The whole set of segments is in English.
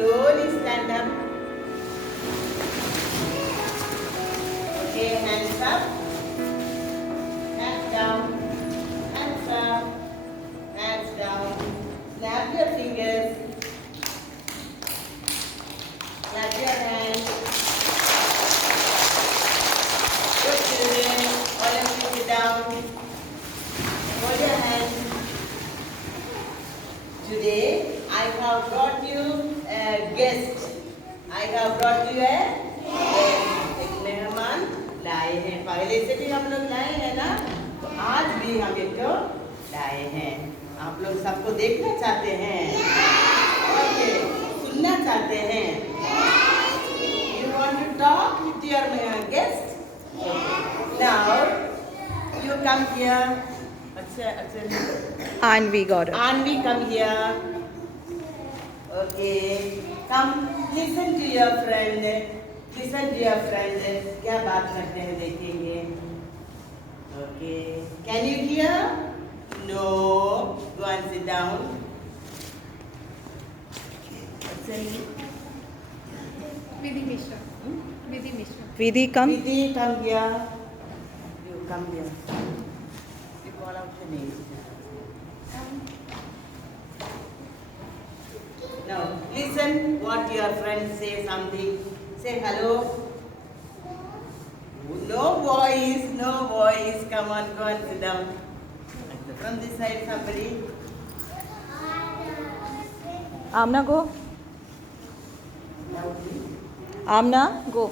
slowly stand up. Okay, hands up, hands down, hands up, hands down. Snap your fingers, clap your hands. Good children, all of you sit down. Hold your hands. Today I have brought you a guest. I have brought you a guest. एक मेहमान लाए हैं. पहले से भी हम लोग लाए हैं ना, तो आज भी हम इनको लाए हैं. आप लोग सबको देखना चाहते हैं? ओके, सुनना चाहते हैं? You want to talk with your guest? Now you come here. Anvi got it. Anvi, come here. Okay, come listen to your friend. Listen to your friend. क्या बात करते हैं देखेंगे. Okay, can you hear? No. Go and sit down. Vidhi Mishra. Vidhi Mishra. Vidhi, come. Vidhi, come here. You come here. You call out your name. Now, listen what your friend say something. Say hello. No voice, no voice. Come on, go and sit down. From this side, somebody. Amna, go. Loudly. Amna, go.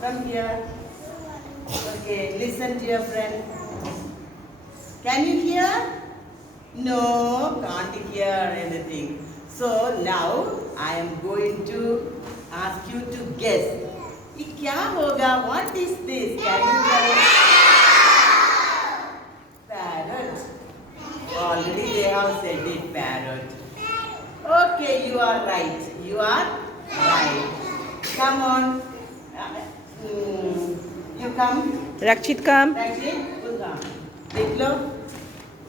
Come here. Okay, listen to your friend. Can you hear? No, can't hear anything. So now I am going to ask you to guess. ये क्या होगा? What is this? Can you tell? Parrot. Already they have said it, parrot. Okay, you are right. You are right. Come on. You come. Rakshit, come. Rakshit, you come. देख लो.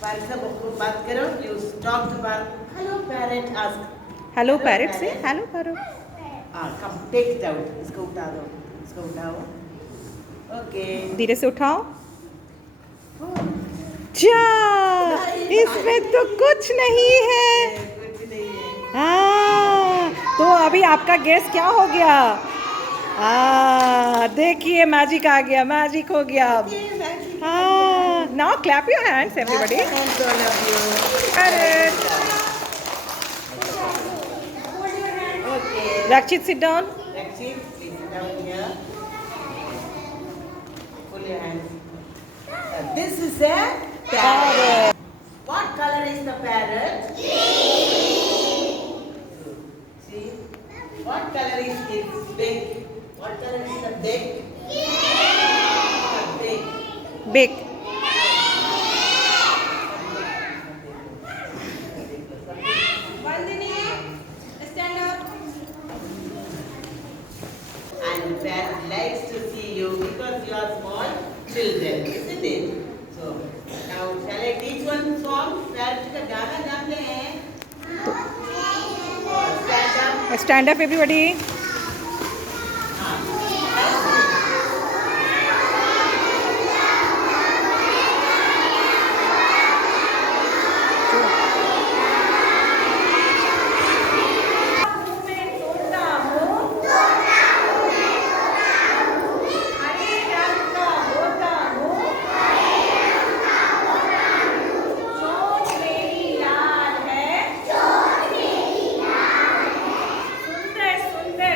parrot से बात करो. You talk to parrot. Hello parrot. Ask. Hello, parrot. Say hello, parrot. Come. Take it out. इसको उठा दो. इसको उठाओ. Okay. धीरे से उठाओ. जा, इसमें तो कुछ नहीं है. कुछ नहीं है. हाँ, तो अभी आपका गेस क्या हो गया? देखिए मैजिक आ गया, मैजिक हो गया अब. हाँ, now clap your hands everybody. Thanks all of you. Parrot. Okay. Rakshit, sit down. Rakshit, please sit down here. Pull your hands. This is a parrot. What color is the parrot? See? What color is its beak? What color is the beak? Beak. Big. Vandini, stand up. And parrot likes to see you because you are small children, isn't it? So now shall I teach one song? Parrot का गाना जानते हैं? Stand up. Stand up everybody. सुंदर सुंदर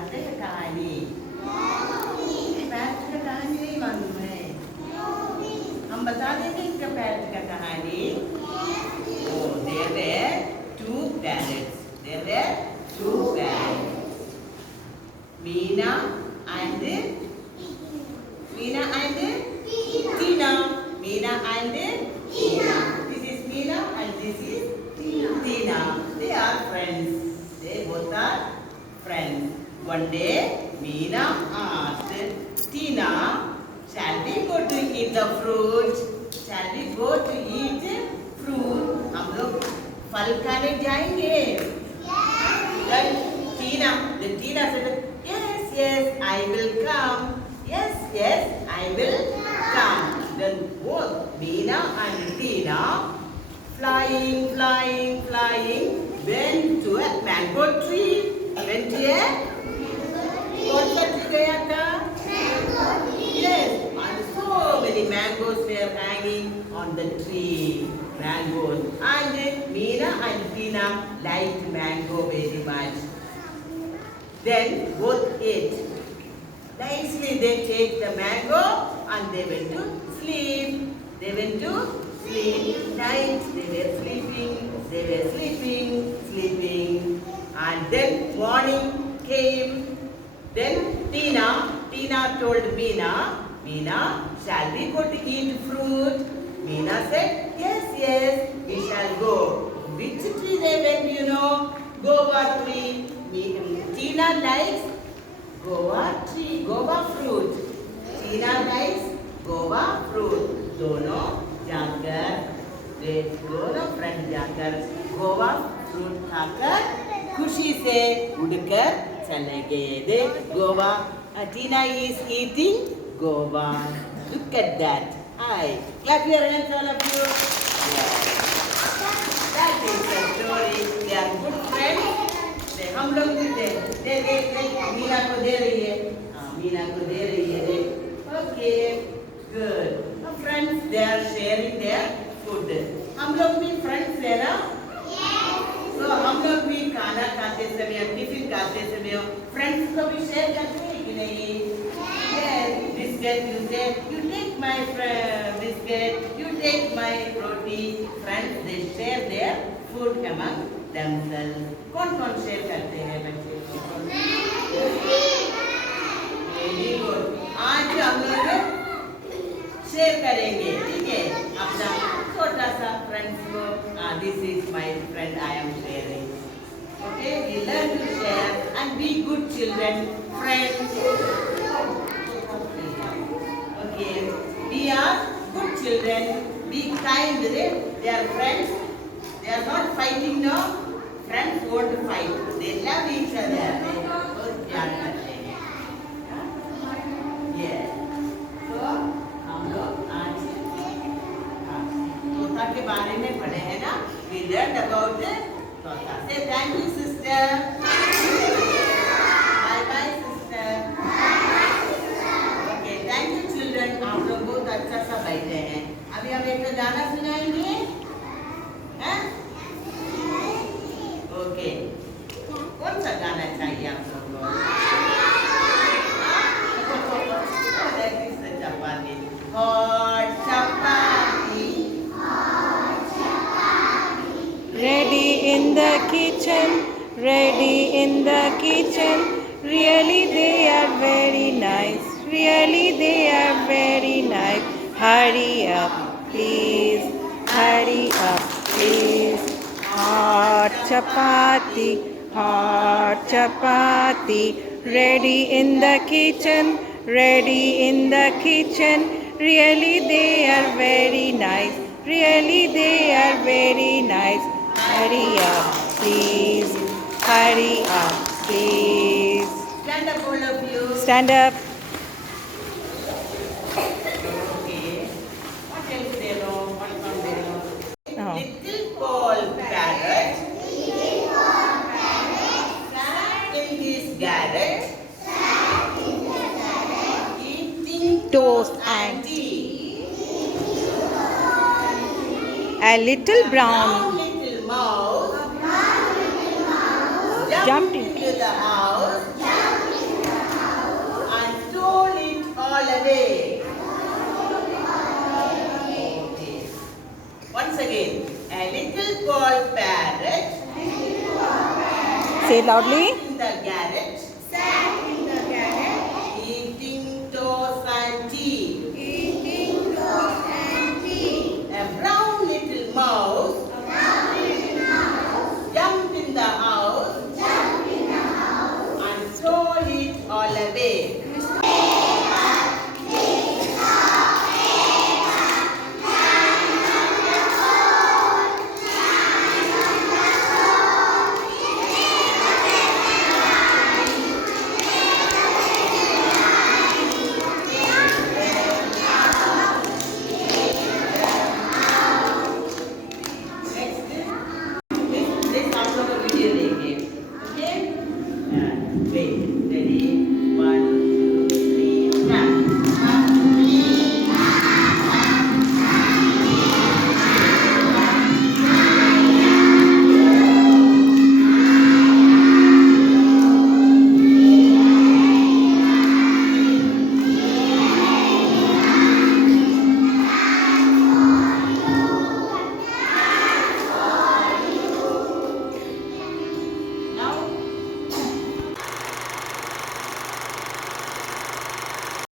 जानते हैं कहानी? Parrot का कहानी नहीं मालूम है? हम बता देंगे इनका पैरट का कहानी. Oh, there were two parrots. There were two parrots. Meena and Tina. Meena and Tina. This is Meena and this is Tina. They are friends. They both are friends. One day, Meena asked Tina, "Shall we go to eat the fruit? Shall we go to eat fruit? हम लोग फल खाने जाएंगे?" Then Tina said, "Yes, I will come. Yes, I will come." Then both Meena and Tina flying went to a mango tree. Went to a कौन सा tree गया था? Yes, and so many mangoes were hanging on the tree. Mangoes, and Meena and Tina liked mango very much. Then both ate. Nicely they take the mango and they went to sleep. Night they were sleeping. And then morning came. Then Tina told Meena, "Shall we go to eat fruit?" Meena said, yes, we shall go. Which tree they went, you know? Guava tree. Tina likes guava fruit. Tina likes guava fruit. दोनों friend जाकर guava fruit खाकर खुशी से उड़कर चले गए. दे guava. Tina is eating guava. Look at that. Hi. Clap your hands, all of you. Yeah. That is the story. They are good friends. हम लोग भी देख मीना को दे रही है. Okay, good. Friends, they are sharing their food. हम लोग भी friends है ना? तो हम लोग भी खाना खाते समय, टिफिन खाते समय friends को भी share करते हैं कि नहीं? Yes. Biscuit, you say, you take my biscuit, you take my roti. Friends, they share their food among themselves. कौन share करते हैं बच्चे? Very good. आज हम लोग शेयर करेंगे, ठीक है? अपना छोटा सा फ्रेंड्स को. This is my friend, I am sharing. Okay, we learn to share and be good children, friends. Okay, we are good children. Be kind. They are friends. They are not fighting, no. Friends won't fight. They love each other. They both प्यार करते हैं. Yes. So हम लोग आज तोता के बारे में पढ़े हैं ना? We learned about तोता. Say thank you, sister. Bye, sister. Okay, thank you, children. आप लोग बहुत अच्छा सा बैठे हैं. अभी हम एक गाना सुनाएंगे. हैं? Okay. कौन सा गाना चाहिए आप लोगों को? Hot chapati. Ready in the kitchen. Really they are very nice. Hurry up, please. Hot chapati. Ready in the kitchen. Really they are very nice. Hurry up, please. Stand up, all of you. Stand up. Okay. What else they know? What else they know? Oh. Little Paul parrot sat in his garret, eating Toast and tea. A little brown Little mouse jumped into the house away. Okay. Once again, a little boy parrot Say it loudly.